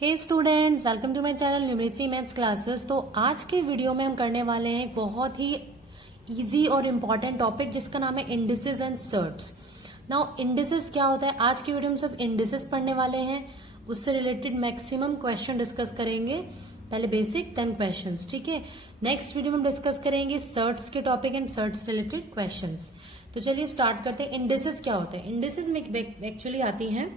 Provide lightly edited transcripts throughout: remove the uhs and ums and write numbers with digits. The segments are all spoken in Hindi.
Hey students, welcome to my channel numeracy maths classes. तो आज के वीडियो में हम करने वाले हैं एक बहुत ही इजी और इम्पॉर्टेंट टॉपिक जिसका नाम है indices and surds. Now indices क्या होता है, आज की वीडियो में सब इंडिसेस पढ़ने वाले हैं, उससे रिलेटेड मैक्सिमम क्वेश्चन डिस्कस करेंगे। पहले बेसिक देन क्वेश्चंस, ठीक है। नेक्स्ट वीडियो में हम डिस्कस करेंगे सर्ट्स के topic and surds related questions. तो चलिए स्टार्ट करते हैं। इंडिसेस क्या होता है? इंडिसेस में एक्चुअली आती हैं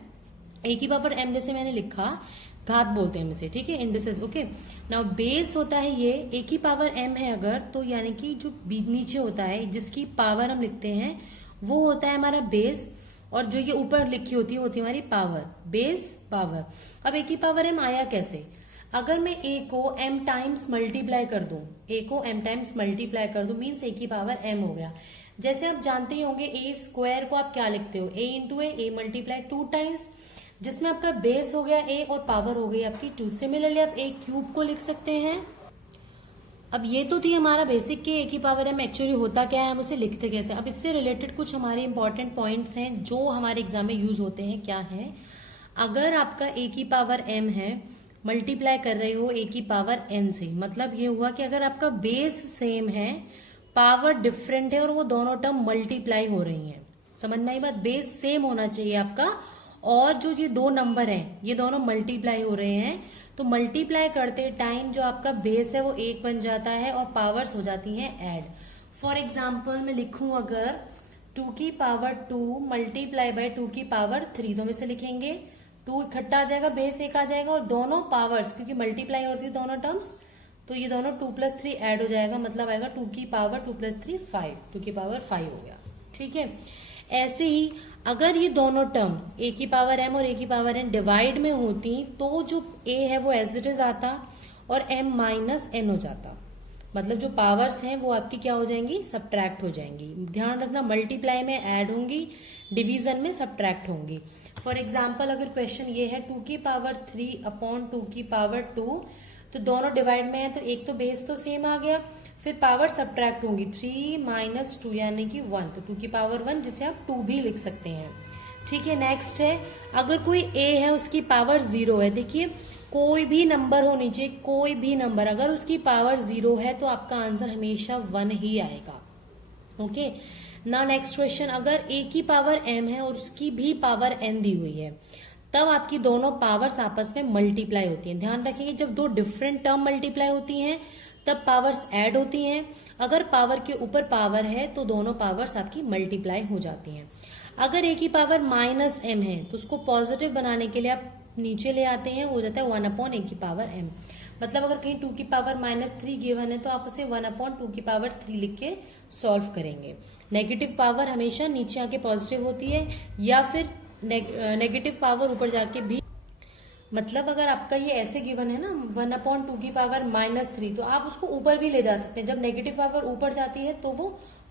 ए की पावर एम, जैसे मैंने लिखा घात बोलते हैं इसे, ठीक है, इंडिसेस। ओके, नाउ बेस होता है ये ए की पावर एम है अगर, तो यानी कि जो नीचे होता है जिसकी पावर हम लिखते हैं वो होता है हमारा बेस, और जो ये ऊपर लिखी होती है हमारी पावर, बेस पावर। अब ए की पावर एम आया कैसे? अगर मैं ए को एम टाइम्स मल्टीप्लाई कर दूं, ए को एम टाइम्स मल्टीप्लाई कर दूं मीन्स ए की पावर एम हो गया। जैसे आप जानते ही होंगे ए स्क्वायर को आप क्या लिखते हो, ए इंटू ए मल्टीप्लाई 2 टाइम्स, जिसमें आपका बेस हो गया ए और पावर हो गई आपकी 2। सिमिलरली आप ए क्यूब को लिख सकते हैं। अब ये तो थी हमारा बेसिक के ए की पावर एम एक्चुअली होता क्या है, हम उसे लिखते कैसे। अब इससे रिलेटेड कुछ हमारे इंपॉर्टेंट पॉइंट्स हैं जो हमारे एग्जाम में यूज होते हैं। क्या है? अगर आपका ए की पावर एम है, मल्टीप्लाई कर रहे हो ए की पावर एन से, मतलब ये हुआ कि अगर आपका बेस सेम है, पावर डिफरेंट है और वो दोनों टर्म मल्टीप्लाई हो रही हैं। समझ में आई बात? बेस सेम होना चाहिए आपका, और जो ये दो नंबर हैं ये दोनों मल्टीप्लाई हो रहे हैं, तो मल्टीप्लाई करते टाइम जो आपका बेस है वो 1 बन जाता है और पावर्स हो जाती हैं ऐड। फॉर एग्जाम्पल मैं लिखूं अगर 2 की पावर 2 मल्टीप्लाई बाय 2 की पावर 3, तो हम इसे लिखेंगे 2 इकट्ठा आ जाएगा, बेस 1 आ जाएगा, और दोनों पावर्स क्योंकि मल्टीप्लाई होती है दोनों टर्म्स, तो ये दोनों 2 + 3 ऐड हो जाएगा, मतलब आएगा 2 की पावर 2 + 3 5, 2 की पावर 5 हो गया, ठीक है। ऐसे ही अगर ये दोनों टर्म ए की पावर एम और ए की पावर एन डिवाइड में होती तो जो ए है वो एज इट इज आता और एम माइनस एन हो जाता, मतलब जो पावर्स हैं वो आपकी क्या हो जाएंगी, सब्ट्रैक्ट हो जाएंगी। ध्यान रखना, मल्टीप्लाई में ऐड होंगी, डिवीजन में सब्ट्रैक्ट होंगी। फॉर एग्जाम्पल अगर क्वेश्चन ये है 2 की पावर 3 अपॉन 2 की पावर 2, तो दोनों डिवाइड में है तो एक तो बेस तो सेम आ गया, फिर पावर सब्ट्रैक्ट होंगी 3 - 2 यानी कि 1, तो 2 की पावर 1 जिसे आप 2 भी लिख सकते हैं, ठीक है। नेक्स्ट है अगर कोई ए है उसकी पावर 0 है, देखिए कोई भी नंबर हो नीचे, कोई भी नंबर अगर उसकी पावर 0 है तो आपका आंसर हमेशा 1 ही आएगा। ओके, ना नेक्स्ट क्वेश्चन, अगर ए की पावर एम है और उसकी भी पावर एन दी हुई है, तब आपकी दोनों पावर्स आपस में मल्टीप्लाई होती हैं। ध्यान रखेंगे जब दो डिफरेंट टर्म मल्टीप्लाई होती हैं तब पावर्स ऐड होती हैं। अगर पावर के ऊपर पावर है तो दोनों पावर्स आपकी मल्टीप्लाई हो जाती हैं। अगर ए की पावर माइनस एम है तो उसको पॉजिटिव बनाने के लिए आप नीचे ले आते हैं, हो जाता है 1/a की पावर एम। मतलब अगर कहीं 2 की पावर -3 गिवन है तो आप उसे 1/2 की पावर 3 लिख के सॉल्व करेंगे। नेगेटिव पावर हमेशा नीचे आके पॉजिटिव होती है, या फिर नेगेटिव पावर ऊपर जाके भी, मतलब अगर आपका ये ऐसे गिवन है ना 1/2 की पावर -3, तो आप उसको ऊपर भी ले जा सकते हैं। जब नेगेटिव पावर ऊपर जाती है तो वो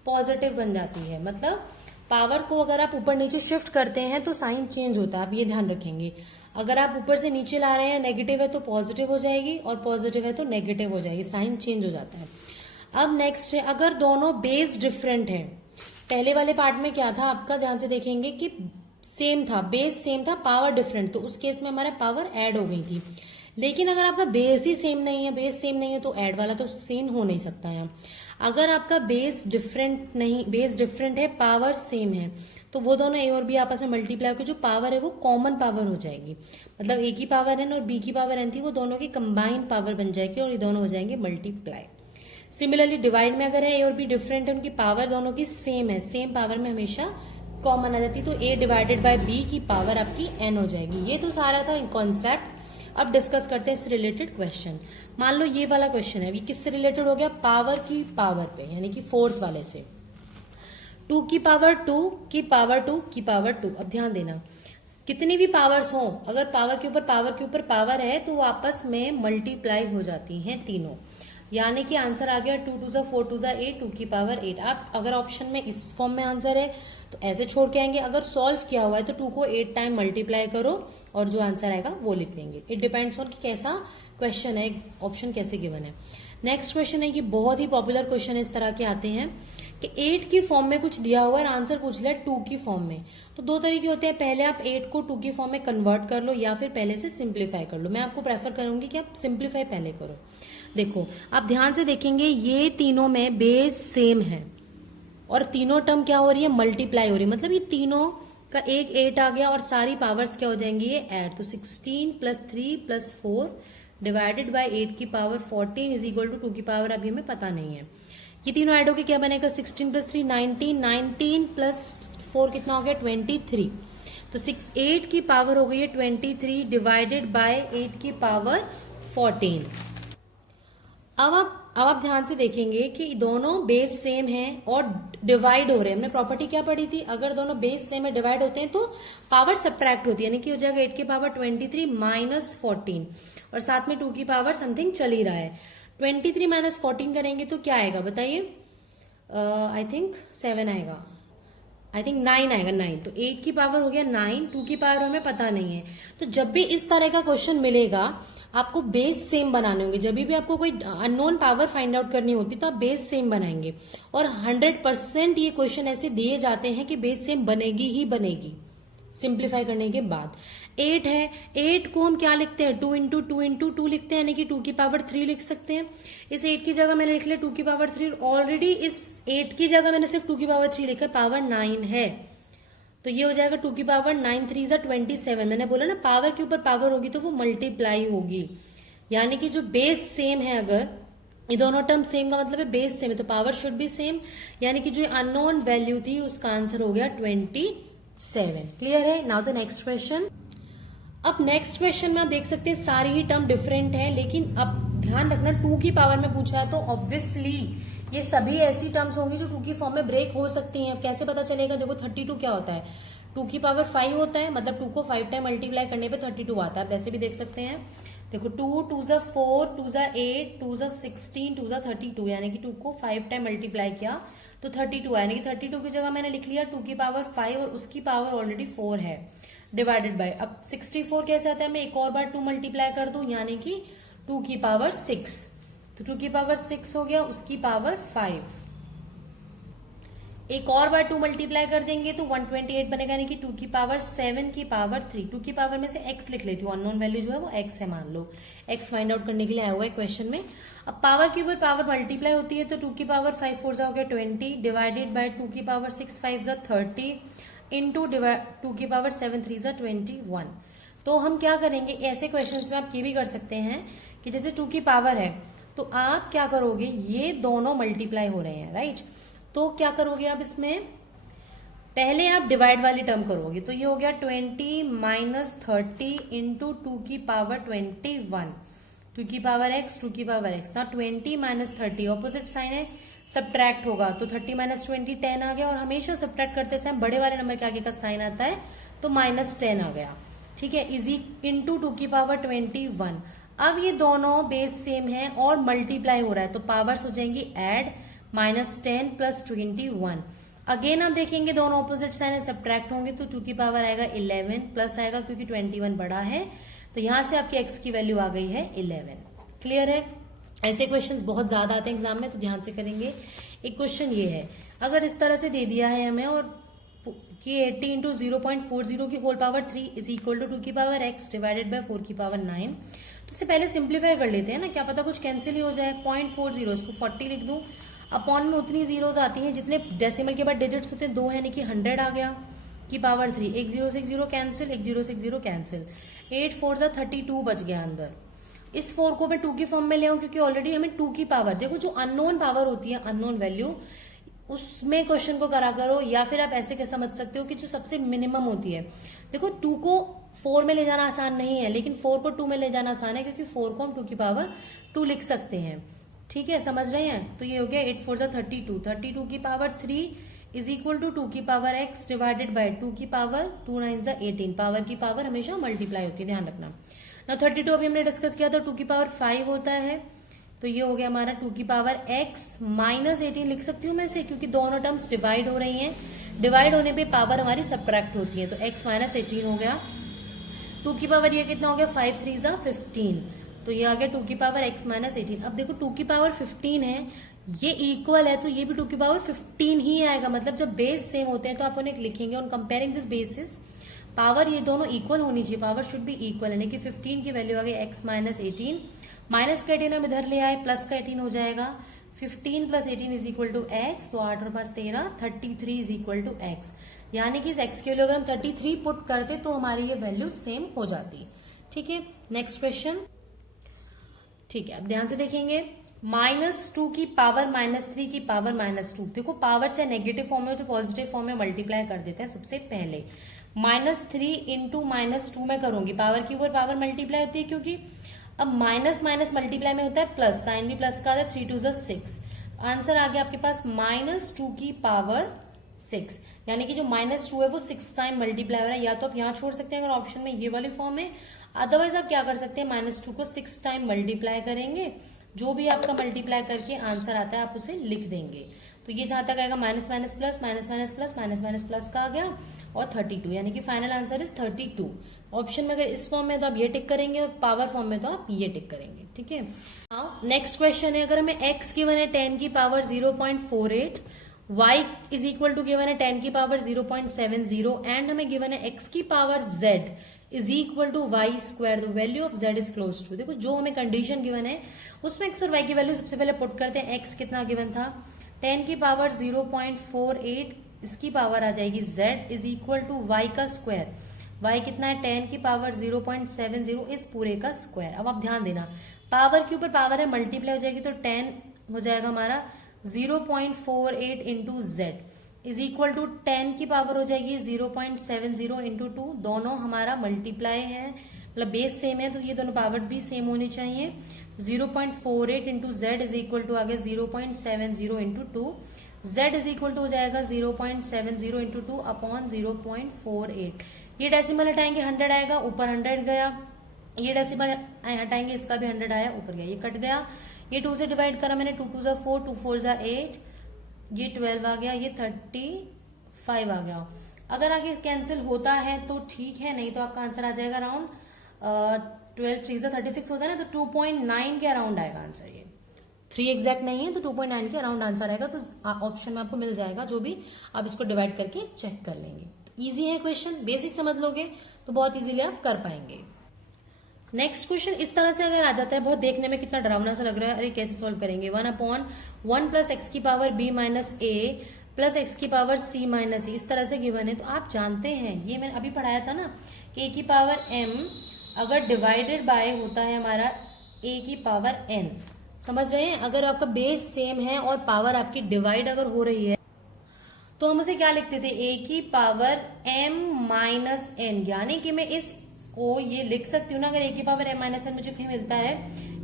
पॉजिटिव बन जाती है, मतलब पावर को अगर आप ऊपर नीचे शिफ्ट करते हैं तो साइन चेंज होता है, आप ये ध्यान रखेंगे। अगर आप ऊपर से नीचे ला रहे हैं, नेगेटिव है तो पॉजिटिव हो जाएगी और पॉजिटिव है तो नेगेटिव हो जाएगी, साइन चेंज हो जाता है। अब नेक्स्ट है अगर दोनों बेस डिफरेंट है, पहले वाले पार्ट में क्या था आपका, ध्यान से देखेंगे कि सेम था, बेस सेम था, पावर डिफरेंट, तो उस केस में हमारा पावर ऐड हो गई थी। लेकिन अगर आपका बेस ही सेम नहीं है, बेस सेम नहीं है तो ऐड वाला तो सीन हो नहीं सकता है। अगर आपका बेस डिफरेंट नहीं, बेस डिफरेंट है, पावर सेम है, तो वो दोनों ए और बी आपस में मल्टीप्लाई होकर जो पावर है वो कॉमन पावर हो जाएगी। मतलब ए की पावर एन और बी की पावर एन थी, वो दोनों की कंबाइंड पावर बन जाएगी और ये दोनों हो जाएंगे मल्टीप्लाई। सिमिलरली डिवाइड में अगर है ए और बी डिफरेंट है, उनकी पावर दोनों की सेम है, सेम पावर में हमेशा कॉमन आ जाती है, तो a डिवाइडेड बाय b की पावर आपकी n हो जाएगी। ये तो सारा था कॉन्सेप्ट। अब डिस्कस करते हैं इस रिलेटेड क्वेश्चन। मान लो ये वाला क्वेश्चन है, ये किससे रिलेटेड हो गया, पावर की पावर पे, यानी कि 4th वाले से। 2 की पावर 2 की पावर 2 की पावर 2। अब ध्यान देना, कितनी भी पावर्स हो, अगर पावर के ऊपर पावर है तो वो आपस में मल्टीप्लाई हो जाती हैं तीनों, यानी कि आंसर आ गया 2 2 4 2 8, 2 की पावर 8। आप अगर ऑप्शन में इस फॉर्म में आंसर है तो ऐसे छोड़ के आएंगे, अगर सॉल्व किया हुआ है तो 2 को 8 टाइम मल्टीप्लाई करो और जो आंसर आएगा वो लिख देंगे। इट डिपेंड्स ऑन कि कैसा क्वेश्चन है, ऑप्शन कैसे गिवन है। नेक्स्ट क्वेश्चन है कि बहुत ही पॉपुलर क्वेश्चन इस तरह के आते हैं कि 8 की फॉर्म में कुछ दिया हुआ है, आंसर पूछ लिया 2 की फॉर्म में। तो दो तरीके होते हैं, पहले आप 8 को 2 की फॉर्म में कन्वर्ट कर लो या फिर पहले से सिंप्लीफाई कर लो। मैं आपको प्रेफर करूंगी कि आप सिंप्लीफाई पहले करो। देखो आप ध्यान से देखेंगे, ये तीनों में बेस सेम है और तीनों टर्म क्या हो रही है, मल्टीप्लाई हो रही है। मतलब ये तीनों का एक 8 आ गया और सारी पावर्स क्या हो जाएंगी, ये ऐड। तो 16 + 3 + 4 डिवाइडेड बाय 8 की पावर 14 इज इक्वल टू 2 की पावर अभी हमें पता नहीं है। ये तीनों ऐड होके क्या बनेगा, 16 + 3 19, 19 + 4 कितना हो गया, 23। तो 8 की पावर हो गई है 23 डिवाइडेड बाय 8 की पावर 14। अब आप ध्यान से देखेंगे कि दोनों बेस सेम हैं और डिवाइड हो रहे हैं। हमने प्रॉपर्टी क्या पढ़ी थी, अगर दोनों बेस सेम है डिवाइड होते हैं तो पावर सब्ट्रैक्ट होती है, यानी कि हो जाएगा 8 की पावर 23 - 14 और साथ में 2 की पावर समथिंग चल ही रहा है। 23 - 14 करेंगे तो क्या आएगा बताइए, आई थिंक 7 आएगा, आई थिंक 9 आएगा, 9। तो 8 की पावर हो गया 9, 2 की पावर हमें पता नहीं है। तो जब भी इस तरह का क्वेश्चन मिलेगा आपको बेस सेम बनाने होंगे। जब भी आपको कोई अननोन पावर फाइंड आउट करनी होती तो आप बेस सेम बनाएंगे और 100% ये क्वेश्चन ऐसे दिए जाते हैं कि बेस सेम बनेगी ही बनेगी सिंप्लीफाई करने के बाद। 8 है, 8 को हम क्या लिखते हैं, 2 × 2 × 2 लिखते हैं, यानी कि 2 की पावर 3 लिख सकते हैं। इस 8 की जगह मैंने लिख लिया 2 की पावर 3। ऑलरेडी इस 8 की जगह मैंने सिर्फ 2 की पावर 3 लिखा, पावर 9 है तो ये हो जाएगा 2 की पावर 9 3 = 27। मैंने बोला ना पावर के ऊपर पावर होगी तो वो मल्टीप्लाई होगी, यानी कि जो बेस सेम है, अगर ये दोनों टर्म सेम का मतलब है बेस सेम है तो पावर शुड बी सेम, यानी कि जो अननोन वैल्यू थी उसका आंसर हो गया 27। क्लियर है। Now the next question. अब नेक्स्ट क्वेश्चन में आप देख सकते हैं सारी ही टर्म डिफरेंट है, लेकिन अब ध्यान रखना 2 की पावर में पूछा है तो ऑब्वियसली ये सभी ऐसी टर्म्स होंगी जो 2 की फॉर्म में ब्रेक हो सकती हैं। अब कैसे पता चलेगा, देखो 32 क्या होता है, 2 की पावर 5 होता है, मतलब 2 को 5 टाइम मल्टीप्लाई करने पे 32 आता है। आप वैसे भी देख सकते हैं, देखो 2 2 = 4 2 = 8 2 = 16 2 = 32, यानी कि 2 को 5 टाइम मल्टीप्लाई किया तो 32 यानी कि 32 की जगह मैंने लिख लिया 2 की पावर 5 और उसकी पावर ऑलरेडी 4 है डिवाइडेड बाय। अब 64 कैसे आता है, मैं एक और बार 2 मल्टीप्लाई कर दूं, यानी कि 2 की पावर 6, तो 2 की पावर 6 हो गया, उसकी पावर 5। एक और बार 2 मल्टीप्लाई कर देंगे तो 128 बनेगा, यानी कि 2 की पावर 7 की पावर 3। 2 की पावर में से x लिख लेती हूँ, अननोन वैल्यू जो है वो x है, मान लो x फाइंड आउट करने के लिए आया हुआ है क्वेश्चन में। अब पावर के ऊपर पावर मल्टीप्लाई होती है तो 2 की पावर 5 4 हो गया 20 डिवाइडेड बाय 2 की पावर 6 5 30 इंटू 2 की पावर 7 3 21। तो हम क्या करेंगे, ऐसे क्वेश्चंस में आप ये भी कर सकते हैं कि जैसे 2 की पावर है तो आप क्या करोगे, ये दोनों मल्टीप्लाई हो रहे हैं, राइट। तो क्या करोगे आप इसमें, पहले आप डिवाइड वाली टर्म करोगे, तो ये हो गया 20 - 30 इंटू 2 की पावर 21, 2 की पावर x 2 की पावर x। ना 20 - 30 ऑपोजिट साइन है, सब्ट्रैक्ट होगा तो 30 - 20 10 आ गया, और हमेशा सब्ट्रैक्ट करते समय बड़े वाले नंबर के आगे का साइन आता है तो -10 आ गया, ठीक है, इजी इंटू 2 की पावर 21। अब ये दोनों बेस सेम है और मल्टीप्लाई हो रहा है तो पावर्स हो जाएंगी ऐड, -10 + 21। अगेन आप देखेंगे दोनों ऑपोजिट साइन है, सब्ट्रैक्ट होंगे तो 2 की पावर आएगा 11 प्लस आएगा क्योंकि 21 बड़ा है, तो यहां से आपकी x की वैल्यू आ गई है 11। क्लियर है। ऐसे क्वेश्चंस बहुत ज्यादा आते हैं एग्जाम में तो ध्यान से करेंगे। एक क्वेश्चन ये है, अगर इस तरह से दे दिया है हमें और कि 80 × 0.40 की whole power 3 is equal to 2 की पावर x डिवाइडेड बाय 4 की पावर 9, तो इससे पहले सिंप्लीफाई कर लेते हैं ना, क्या पता कुछ कैंसिल ही हो जाए। 0.40 इसको 40 लिख दूं, अपॉन में उतनी जीरोस आती हैं जितने डेसिमल के बाद डिजिट्स होते हैं, 2 है, यानी कि 100 आ गया की पावर 3, 1 0 से 1 0 कैंसिल, 1 0 से 1 0 कैंसिल, 8 4 = 32 बच गया अंदर। इस 4 को मैं 2 की फॉर्म में ले आऊं क्योंकि ऑलरेडी हमें 2 की पावर, देखो जो अननोन पावर होती है, अननोन वैल्यू, उसमें क्वेश्चन को करा करो, या फिर आप ऐसे क्या समझ सकते हो कि जो सबसे मिनिमम होती है, देखो 2 को 4 में ले जाना आसान नहीं है, लेकिन 4 को 2 में ले जाना आसान है क्योंकि 4 को हम 2 की पावर 2 लिख सकते हैं, ठीक है, समझ रहे हैं। तो ये हो गया 8 4 = 32, 32 की पावर 3 इज इक्वल टू 2 की पावर x डिवाइडेड बाय 2 की पावर 2 9 = 18। पावर की पावर हमेशा मल्टीप्लाई होती है, ध्यान रखना ना। 32 अभी हमने डिस्कस किया था, 2 की पावर 5 होता है, तो ये हो गया हमारा 2 की पावर x -18 लिख सकती हूँ मैं इसे, क्योंकि दोनों टर्म्स डिवाइड हो रही हैं, डिवाइड होने पे पावर हमारी सब्ट्रैक्ट होती है, तो x -18 हो गया। 2 की पावर ये कितना हो गया, 5 3 = 15, तो ये आ गया 2 की पावर x -18। अब देखो 2 की पावर 15 है, ये इक्वल है तो ये भी 2 की पावर 15 ही आएगा। मतलब जब बेस सेम होते हैं तो आप उन्हें लिखेंगे on comparing this basis power ये दोनों इक्वल होनी चाहिए, पावर शुड बी इक्वल, यानी कि 15 की वैल्यू आ गई x माइनस 18, माइनस का 18 हम इधर ले आए, प्लस का 18 हो जाएगा, 15 plus 18 is equal to x, तो 8 और 5 13, 33 इज इक्वल टू एक्स, यानी कि इस x के वैल्यू अगर हम 33 पुट करते तो हमारी ये वैल्यू सेम हो जाती। ठीक है, नेक्स्ट क्वेश्चन। ठीक है, अब ध्यान से देखेंगे, -2 की पावर -3 की पावर -2, देखो पावर चाहे नेगेटिव फॉर्म में हो तो पॉजिटिव फॉर्म में मल्टीप्लाई कर देते हैं। सबसे पहले -3 इंटू -2 में करूंगी, पावर के ऊपर पावर मल्टीप्लाई होती है, क्योंकि अब माइनस माइनस मल्टीप्लाई में होता है प्लस, साइन भी प्लस का आता है, 3 2 6, आंसर आ गया आपके पास -2 की पावर 6, यानी कि जो -2 है वो 6 टाइम मल्टीप्लाई हो रहा है। या तो आप यहाँ छोड़ सकते हैं अगर ऑप्शन में ये वाली फॉर्म है, अदरवाइज आप क्या कर सकते हैं, -2 को 6 टाइम मल्टीप्लाई करेंगे, जो भी आपका मल्टीप्लाई करके आंसर आता है आप उसे लिख देंगे। तो ये जहां तक आएगा minus minus plus, minus minus plus, minus minus plus का आ गया, और 32, यानी कि फाइनल आंसर इज 32। ऑप्शन में अगर इस फॉर्म में तो आप ये टिक करेंगे, और पावर फॉर्म में तो आप ये टिक करेंगे। ठीक है, नेक्स्ट क्वेश्चन है, अगर हमें x गिवन है 10 की power 0.48, y is equal to given है 10 की पावर 0.70, एंड हमें गिवन है x की power z is equal to y square, the value of z is close to. देखो जो हमें कंडीशन गिवन है उसमें x और y की वैल्यू सबसे पहले पुट करते हैं। x कितना गिवन था, 10 की पावर 0.48, इसकी पावर आ जाएगी z is equal to y का स्क्वायर, y कितना है 10 की पावर 0.70, इस पूरे का स्क्वायर। अब आप ध्यान देना, पावर के ऊपर पावर है मल्टीप्लाई हो जाएगी, तो 10 हो जाएगा हमारा 0.48 into Z is equal to 10 की पावर हो जाएगी 0.70 इंटू 2, दोनों हमारा मल्टीप्लाई है, मतलब बेस सेम है तो ये दोनों पावर भी सेम होनी चाहिए। 0.48 into Z is equal to आ गया 0.70 into 2, Z is equal to हो जाएगा 0.70 इंटू 2 अपॉन 0.48। ये डेसिमल हटाएंगे 100 आएगा, ऊपर 100 गया, ये डेसिमल हटाएंगे इसका भी 100 आया, ऊपर गया, ये कट गया, ये 2 से डिवाइड करा मैंने, 2 2 4, 2 4 8, ये 12 आ गया, ये 35 आ गया। अगर आगे कैंसिल होता है तो ठीक है, नहीं तो आपका आंसर आ जाएगा अराउंड 12 3 36 होता है ना, तो 2.9 के अराउंड आएगा आंसर। ये 3 एग्जैक्ट नहीं है तो 2.9 के अराउंड आंसर आएगा, तो ऑप्शन में आपको मिल जाएगा, जो भी आप इसको डिवाइड करके चेक कर लेंगे। तो ईजी है क्वेश्चन, बेसिक समझ लोगे तो बहुत इजीली आप कर पाएंगे। नेक्स्ट क्वेश्चन इस तरह से अगर आ जाता है, बहुत देखने में कितना डरावना सा लग रहा है, अरे कैसे सॉल्व करेंगे, 1/1 प्लस एक्स की पावर b माइनस ए प्लस एक्स की पावर c माइनस ए, इस तरह से गिवन है। तो आप जानते हैं, ये मैंने अभी पढ़ाया था ना कि a की पावर m अगर डिवाइडेड बाय होता है हमारा a की पावर n, समझ रहे हैं। अगर आपका बेस सेम है और पावर आपकी डिवाइड अगर हो रही है तो हम उसे क्या लिखते थे, a की पावर m माइनस n, यानी कि मैं इस को ये लिख सकती हूँ ना, अगर a की पावर m माइनस n मुझे कहीं मिलता है,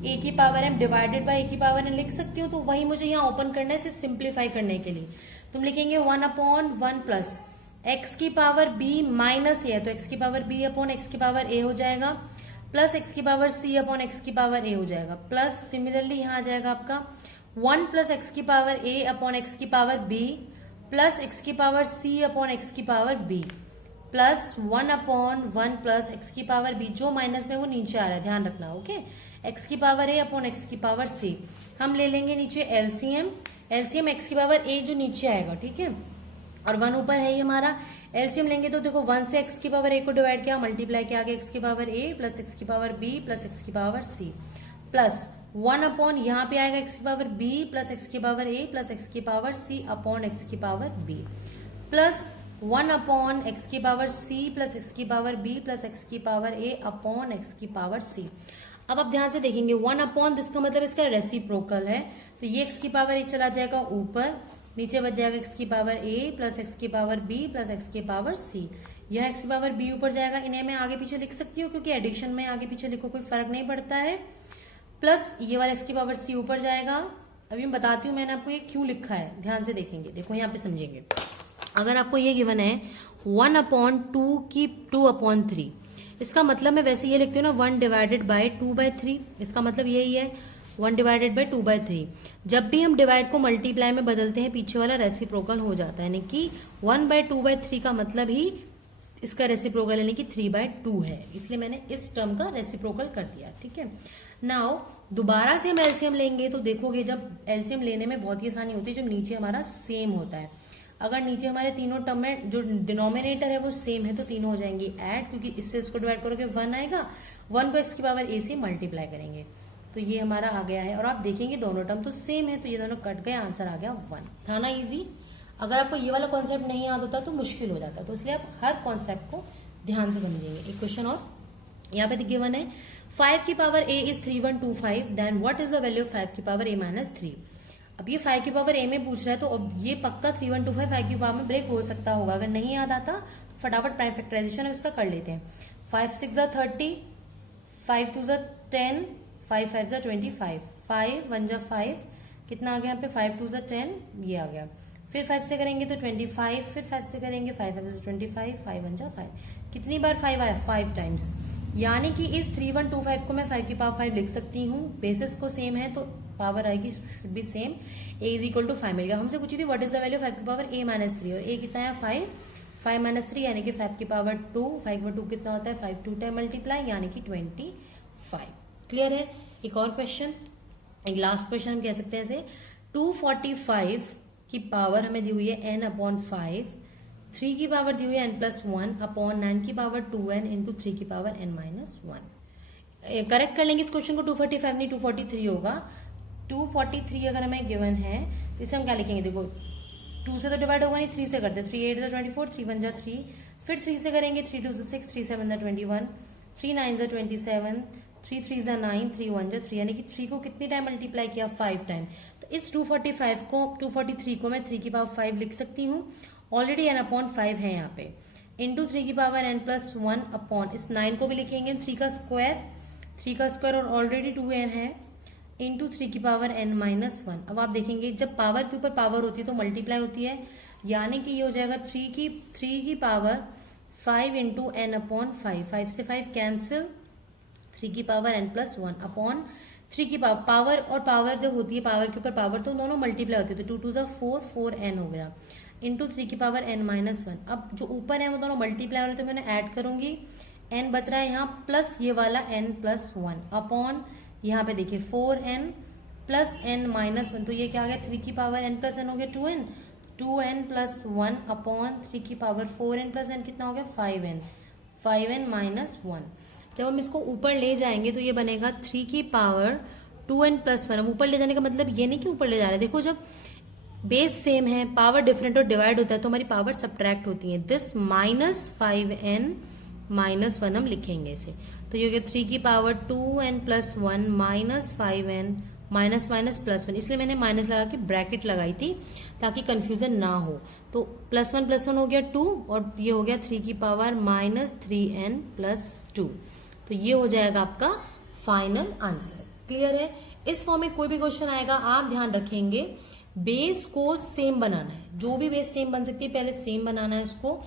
a की power m divided by a की पावर n लिख सकती हूँ, तो वही मुझे यहाँ ओपन करना है इसे सिंप्लीफाई करने के लिए। तुम लिखेंगे 1/1 प्लस x की पावर b माइनस a है तो x की पावर b अपॉन x की पावर a हो जाएगा, प्लस x की पावर c अपॉन x की पावर a हो जाएगा, प्लस सिमिलरली यहाँ आ जाएगा आपका 1 प्लस x की पावर a अपॉन x की पावर b प्लस x की पावर c अपॉन x की power b plus 1/1 plus x की पावर b, जो माइनस में वो नीचे आ रहा है, ध्यान रखना। ओके, एक्स की पावर a अपॉन एक्स की पावर c, हम ले लेंगे नीचे एलसीएम, एलसीएम एक्स की पावर a जो नीचे आएगा, ठीक है, और 1 ऊपर है ये हमारा, एलसीएम लेंगे तो देखो 1 से एक्स की पावर a को डिवाइड किया, मल्टीप्लाई किया, आगे एक्स की पावर a प्लस एक्स की पावर b प्लस एक्स की पावर c प्लस 1 अपॉन यहाँ पे आएगा एक्स की पावर b प्लस एक्स की पावर a प्लस एक्स की पावर c अपॉन एक्स की power b plus 1 upon x की पावर c प्लस एक्स की पावर b प्लस एक्स की पावर a अपॉन एक्स की पावर c। अब आप ध्यान से देखेंगे 1 अपॉन, इसका मतलब इसका रेसिप्रोकल है, तो ये एक्स की पावर a चला जाएगा ऊपर, नीचे बच जाएगा एक्स की पावर a प्लस एक्स की पावर b प्लस एक्स की पावर c, यह एक्स की पावर b ऊपर जाएगा, इन्हें मैं आगे पीछे लिख सकती हूँ क्योंकि एडिशन में आगे पीछे लिखो कोई फर्क नहीं पड़ता है, प्लस ये वाला एक्स की पावर c ऊपर जाएगा। अभी मैं बताती हूँ मैंने आपको ये क्यों लिखा है, ध्यान से देखेंगे, देखो यहाँ पे समझेंगे। अगर आपको ये गिवन है 1/2 की 2/3, इसका मतलब मैं वैसे ये लिखती हूँ ना 1 डिवाइडेड बाय 2/3, इसका मतलब यही है 1 डिवाइडेड बाय 2/3। जब भी हम डिवाइड को मल्टीप्लाई में बदलते हैं पीछे वाला रेसिप्रोकल हो जाता है, यानी कि 1/2/3 का मतलब ही इसका रेसिप्रोकल यानी कि 3/2 है, इसलिए मैंने इस टर्म का रेसिप्रोकल कर दिया। ठीक है, नाउ दोबारा से हम एलसीएम लेंगे तो देखोगे जब एलसीएम लेने में बहुत ही आसानी होती है जब नीचे हमारा सेम होता है। अगर नीचे हमारे तीनों टर्म में जो डिनोमिनेटर है वो सेम है तो तीनों हो जाएंगे ऐड, क्योंकि इससे इसको डिवाइड करोगे 1 आएगा, 1 को x की पावर a से मल्टीप्लाई करेंगे तो ये हमारा आ गया है। और आप देखेंगे दोनों टर्म तो सेम है तो ये दोनों कट गए, आंसर आ गया 1। था ना इजी? अगर आपको ये वाला कॉन्सेप्ट नहीं याद होता तो मुश्किल हो जाता, तो इसलिए आप हर कॉन्सेप्ट को ध्यान से समझेंगे। एक क्वेश्चन और यहाँ पे गिवन है 5 की power a is 3125, then what is the value of 5 की पावर a माइनस 3। अब ये 5 की पावर a में पूछ रहा है तो अब ये पक्का 3125 5 की पावर में ब्रेक हो सकता होगा। अगर नहीं याद आता तो फटाफट प्राइम फैक्टराइजेशन इसका कर लेते हैं। 5 6 जा 30, 5 2 जा 10, 5 5 जा 25, 5 1 जा 5, कितना आ गया यहाँ पे 5 2 जा 10, ये आ गया। फिर 5 से करेंगे तो 25, फिर 5 से करेंगे 5 5 से 25, 5 1 जा 5, कितनी बार 5 आया 5 टाइम्स, यानी कि इस 3125 को मैं 5 की पावर 5 लिख सकती हूँ। बेसिस को सेम है तो पावर आएगी should be same. a is equal to 5 मिल गया। हमसे पूछी थी व्हाट इज द वैल्यू 5 की पावर a माइनस 3, और a कितना है 5, 5 माइनस 3 यानी कि 5 की पावर 2, 5 की पावर 2 कितना होता है 5 2 टाइम मल्टीप्लाई यानी कि 25। क्लियर है? एक और क्वेश्चन, एक लास्ट क्वेश्चन हम कह सकते हैं ऐसे, 245 की पावर हमें दी हुई है n अपॉन 5, 3 की पावर दी हुई है n प्लस 1 अपॉन 9 की पावर 2n इंटू 3 की पावर n माइनस 1। करेक्ट कर लेंगे इस क्वेश्चन को, 245 नहीं 243 होगा। 243 अगर हमें गिवन है तो इसे हम क्या लिखेंगे, देखो 2 से तो डिवाइड होगा नहीं, 3 से करते, 3 8 जा 24, 3 1 जा 3, फिर 3 से करेंगे, 3 2 जा 6, 3 7 जा 21, 3 9 जा 27, 3 3 जा 9, 3 1 जा 3, यानी कि 3 को कितनी टाइम मल्टीप्लाई किया 5 टाइम। तो इस 243 को मैं 3 की पावर 5 लिख सकती हूँ। ऑलरेडी n अपॉन 5 है यहाँ पे, इंटू 3 की पावर n प्लस 1 अपॉन इस 9 को भी लिखेंगे 3 का स्क्वायर और ऑलरेडी 2n है, इंटू 3 की पावर n माइनस 1। अब आप देखेंगे जब पावर के ऊपर पावर होती है तो मल्टीप्लाई होती है, यानी कि ये हो जाएगा 3 की पावर 5 इंटू n अपॉन 5, 5 से 5 कैंसिल, 3 की पावर n प्लस 1 अपॉन 3 की पावर और पावर जब होती है पावर के ऊपर पावर तो दोनों मल्टीप्लाई होती है, तो 2 2 जा 4, 4n हो गया, इंटू 3 की पावर n माइनस 1। अब जो ऊपर है वो दोनों मल्टीप्लाई हो रहे तो मैंने ऐड करूंगी, n बच रहा है यहाँ प्लस ये वाला n प्लस 1 अपॉन यहाँ पे देखिए 4n प्लस n माइनस 1, तो ये क्या आ गया 3 की पावर n प्लस n हो गया 2n प्लस 1 अपॉन 3 की पावर 4n प्लस n कितना हो गया 5n माइनस 1। जब हम इसको ऊपर ले जाएंगे तो ये बनेगा 3 की पावर 2n प्लस 1। ऊपर ले जाने का मतलब ये नहीं कि ऊपर ले जा रहे हैं, देखो जब बेस सेम है पावर डिफरेंट और डिवाइड होता है तो हमारी पावर सब्ट्रैक्ट होती है। दिस माइनस 5n माइनस 1 हम लिखेंगे इसे, तो ये हो गया 3 की power 2n plus 1 minus 5n minus minus plus 1, इसलिए मैंने माइनस लगा के ब्रैकेट लगाई थी ताकि कंफ्यूजन ना हो। तो प्लस 1 हो गया 2 और ये हो गया 3 की पावर माइनस 3n प्लस 2, तो ये हो जाएगा आपका फाइनल आंसर। क्लियर है? इस फॉर्म में कोई भी क्वेश्चन आएगा आप ध्यान रखेंगे बेस को सेम बनाना है, जो भी बेस सेम बन सकती है पहले सेम बनाना है उसको,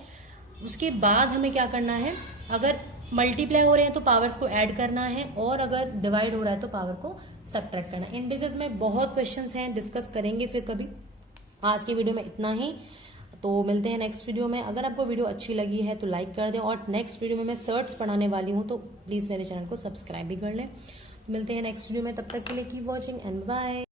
उसके बाद हमें क्या करना है, अगर मल्टीप्लाई हो रहे हैं तो पावर्स को ऐड करना है और अगर डिवाइड हो रहा है तो पावर को सब्ट्रैक्ट करना है। इंडिसेस में बहुत क्वेश्चंस हैं, डिस्कस करेंगे फिर कभी। आज की वीडियो में इतना ही, तो मिलते हैं नेक्स्ट वीडियो में। अगर आपको वीडियो अच्छी लगी है तो लाइक कर दें, और नेक्स्ट वीडियो में मैं सर्ट्स पढ़ाने वाली हूँ तो प्लीज मेरे चैनल को सब्सक्राइब भी कर लें। तो मिलते हैं नेक्स्ट वीडियो में, तब तक के लिए कीप वॉचिंग एंड बाय।